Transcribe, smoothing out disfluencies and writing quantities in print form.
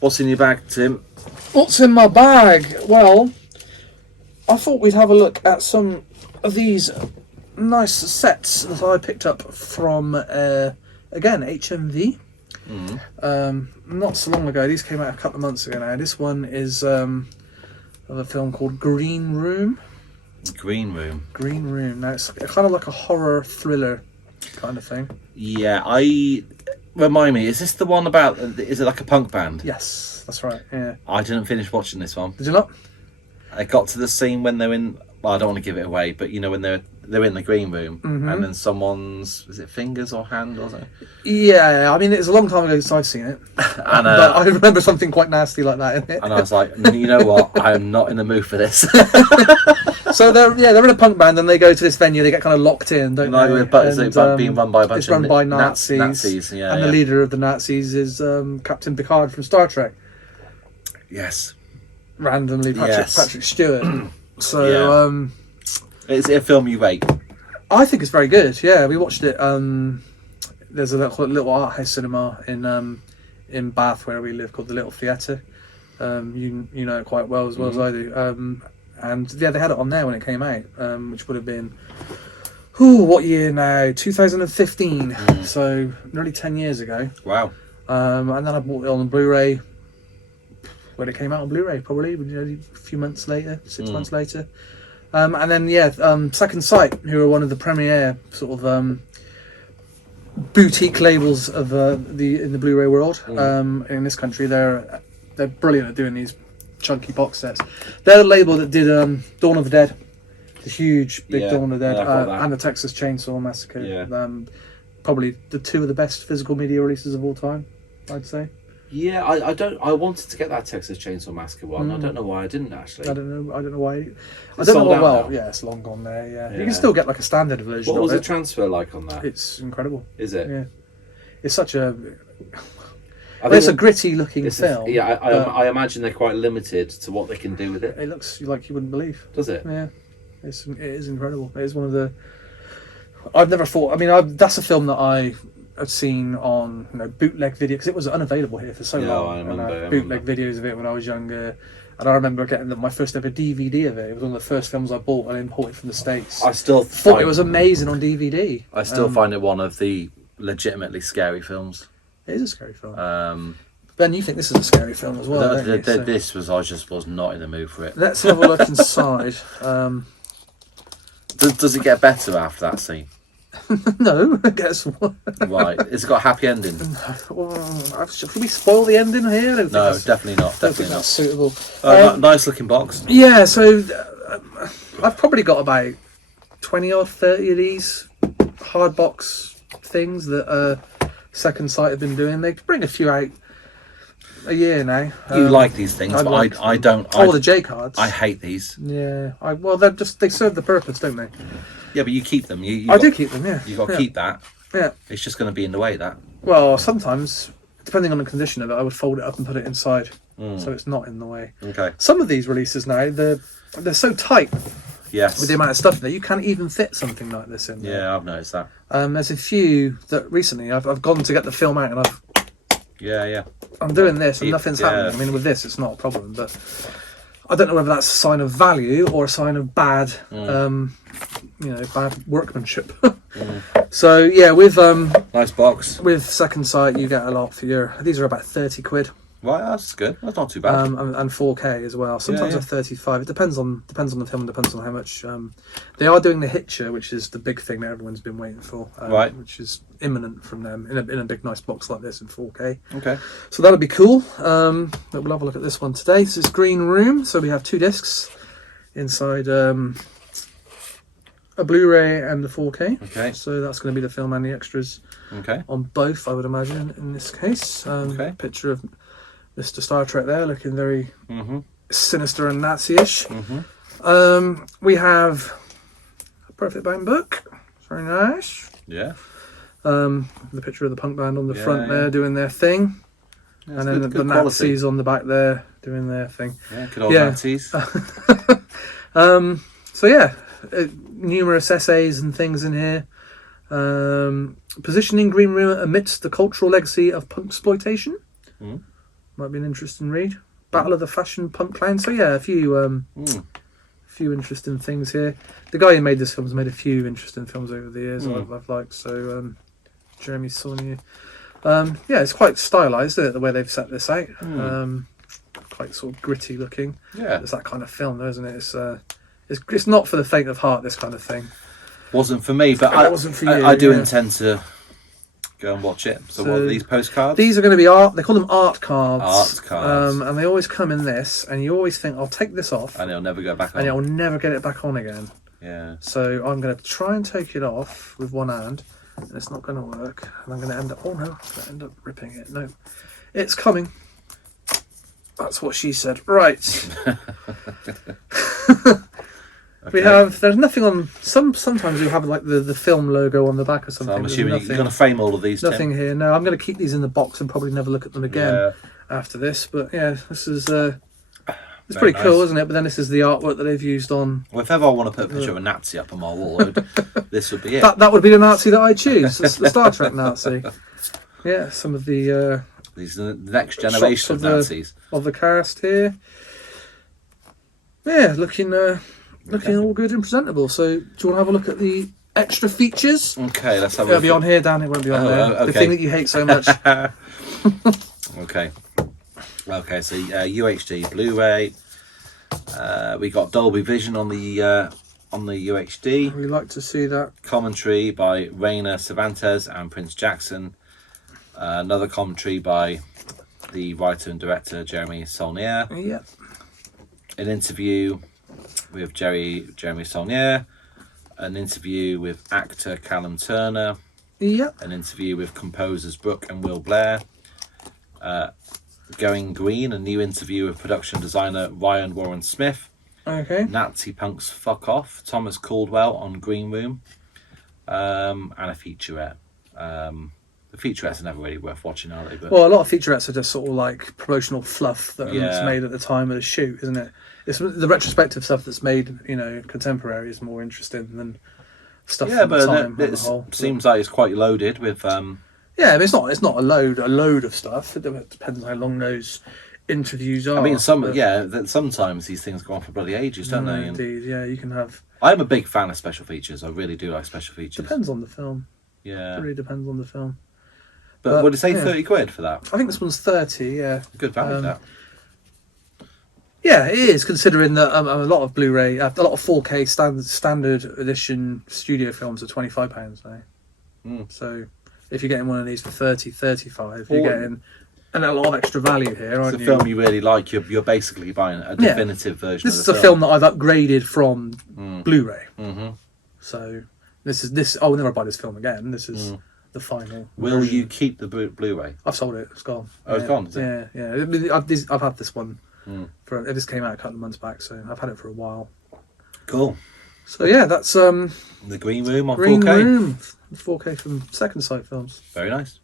What's in your bag, Tim? What's in my bag? Well, I thought we'd have a look at some of these nice sets that I picked up from, again, HMV. Not so long ago. These came out a couple of months ago now. This one is of a film called Green Room. Green Room. Green Room. Now, it's kind of like a horror thriller kind of thing. Yeah, remind me, is this the one about, is it like a punk band? Yes, that's right, yeah. I didn't finish watching this one. Did you not? I got to the scene when they're in, well, I don't want to give it away, but you know, when they're in the green room, and then someone's, is it fingers or hand or something? Yeah, I mean, it's a long time ago since I've seen it. And, but I remember something quite nasty like that in it. And I was like, you know what, I am not in the mood for this. So they're in a punk band and they go to this venue. They get kind of locked in, don't they? But it's being run by a bunch it's run of by Nazis. Nazis, yeah. And the leader of the Nazis is Captain Picard from Star Trek. Yes. Randomly, Patrick Stewart. So, is it a film you rate? I think it's very good. Yeah, we watched it. There's a little art house cinema in Bath where we live called the Little Theatre. You know it quite well as I do. And yeah, they had it on there when it came out, which would have been, what year now? 2015. So nearly 10 years ago. Wow. And then I bought it on Blu-ray when it came out on Blu-ray, probably a few months later, 6 months later. And then Second Sight, who are one of the premier sort of boutique labels of in the Blu-ray world. In this country, they're brilliant at doing these chunky box sets. They're the label that did Dawn of the Dead, the huge big Dawn of the Dead, and the Texas Chainsaw Massacre. Yeah. Probably the two of the best physical media releases of all time, I'd say. Yeah, I wanted to get that Texas Chainsaw Massacre one. I don't know why I didn't actually. I don't know why. I don't know. Well, yeah, it's long gone there. Yeah, you can still get like a standard version. What was the transfer like on that? It's incredible. Is it? Yeah, it's such a. It's a gritty looking film. Yeah, I imagine they're quite limited to what they can do with it. It looks like you wouldn't believe. Does it? Yeah, it is incredible. It is one of the. I've never thought. I mean, that's a film that I had seen on bootleg video because it was unavailable here for so long. I remember. Bootleg videos of it when I was younger, and I remember getting my first ever DVD of it. It was one of the first films I bought and imported from the States. I still thought it was amazing on DVD. I still find it one of the legitimately scary films. It is a scary film. Ben, you think this is a scary film as well? This was I just was not in the mood for it. Let's have a look inside. Does it get better after that scene? No, guess what? Right, it's got a happy ending. Should we spoil the ending here? No, definitely not. Definitely not. That's suitable. Nice looking box. Yeah, so I've probably got about 20 or 30 of these hard box things that Second Sight have been doing. They bring a few out a year now. You like these things, but I don't. Oh, the J cards. I hate these. Yeah, they serve the purpose, don't they? Yeah, but you keep them. I do keep them. Yeah, you got to keep that. Yeah, it's just going to be in the way. That. Well, sometimes, depending on the condition of it, I would fold it up and put it inside, so it's not in the way. Okay. Some of these releases now, they're so tight. Yes. With the amount of stuff there, you can't even fit something like this in there. Yeah, I've noticed that. There's a few that recently I've gone to get the film out and I'm doing this and nothing's happening. I mean, with this, it's not a problem, but I don't know whether that's a sign of value or a sign of bad, bad workmanship. So yeah, with nice box. With Second Sight, you get a lot for these are about 30 quid. Right, that's good. That's not too bad. And 4K as well. Sometimes they're 35. It depends on the film. Depends on how much. They are doing the Hitcher, which is the big thing that everyone's been waiting for. Right. Which is imminent from them in a big nice box like this in 4K. Okay. So that'll be cool. We'll have a look at this one today. This is Green Room. So we have two discs inside a Blu-ray and the 4K. Okay. So that's going to be the film and the extras. Okay. On both, I would imagine in this case. Okay. Picture of Mr. Star Trek there, looking very sinister and Nazi-ish. We have a Perfect Bound book. It's very nice. Yeah. The picture of the punk band on the front there doing their thing. Yeah, and then the Nazis on the back there doing their thing. Yeah, good old Nazis. So yeah, numerous essays and things in here. Positioning Green Room amidst the cultural legacy of punk exploitation. Might be an interesting read. Battle of the Fashion Punk Clown. So yeah, a few interesting things here. The guy who made this film has made a few interesting films over the years I've liked. So Jeremy Saulnier. Yeah, it's quite stylised, isn't it, the way they've set this out. Quite sort of gritty looking. Yeah, it's that kind of film, though, isn't it? It's not for the faint of heart. This kind of thing wasn't for me, but it wasn't for you. I do intend to go and watch it. So what are these postcards? These are going to be art. They call them art cards. Art cards. And they always come in this, and you always think, I'll take this off. And it'll never go back on. And you'll never get it back on again. Yeah. So I'm going to try and take it off with one hand, and it's not going to work. And I'm going to end up, I'm going to end up ripping it. No, it's coming. That's what she said. Right. We have. There's nothing on. Sometimes you have like the film logo on the back or something. So I'm assuming you're going to frame all of these. Nothing here. No, I'm going to keep these in the box and probably never look at them again after this. But yeah, this is. It's pretty cool, isn't it? But then this is the artwork that they've used on. Well, if ever I want to put a picture of a Nazi up on my wall, this would be it. That would be the Nazi that I choose. The Star Trek Nazi. Yeah, some of the. These are the next generation of Nazis. Of the cast here. Yeah, looking all good and presentable. So, do you want to have a look at the extra features? Okay, let's have a look. It'll be on here, Dan. It won't be on there. Okay. The thing that you hate so much. Okay. Okay, so UHD Blu-ray. We got Dolby Vision on the UHD. We like to see that. Commentary by Raina Cervantes and Prince Jackson. Another commentary by the writer and director Jeremy Saulnier. Yeah. An interview with Jeremy Saulnier. An interview with actor Callum Turner. Yeah. An interview with composers Brooke and Will Blair. Going Green, a new interview with production designer Ryan Warren Smith. Okay. Nazi Punks Fuck Off, Thomas Caldwell on Green Room. And a featurette. The featurettes are never really worth watching, are they? But well, a lot of featurettes are just sort of like promotional fluff that was made at the time of the shoot, isn't it? It's the retrospective stuff that's made, contemporary is more interesting than stuff from the time. It seems like it's quite loaded with. Yeah, but it's not a load of stuff. It depends on how long those interviews are. I mean, sometimes these things go on for bloody ages, don't they? Indeed, yeah, you can have. I'm a big fan of special features. I really do like special features. Depends on the film. Yeah, it really depends on the film. But would it say 30 quid for that? I think this one's 30. Yeah, good value. That. Yeah, it is, considering that a lot of Blu-ray, a lot of 4K standard edition studio films are £25 now. So if you're getting one of these for 30, 35, you're getting a lot of extra value here, aren't you? It's a film you really like. You're basically buying a definitive version. This is a film that I've upgraded from Blu-ray. Mm-hmm. So this. I will never buy this film again. This is the final. Will you keep the Blu-ray? I've sold it. It's gone. Oh, it's gone. Is it? Yeah. I've had this one. This came out a couple of months back, so I've had it for a while. Cool. So yeah, that's the Green Room on 4K. Green Room, 4K from Second Sight Films. Very nice.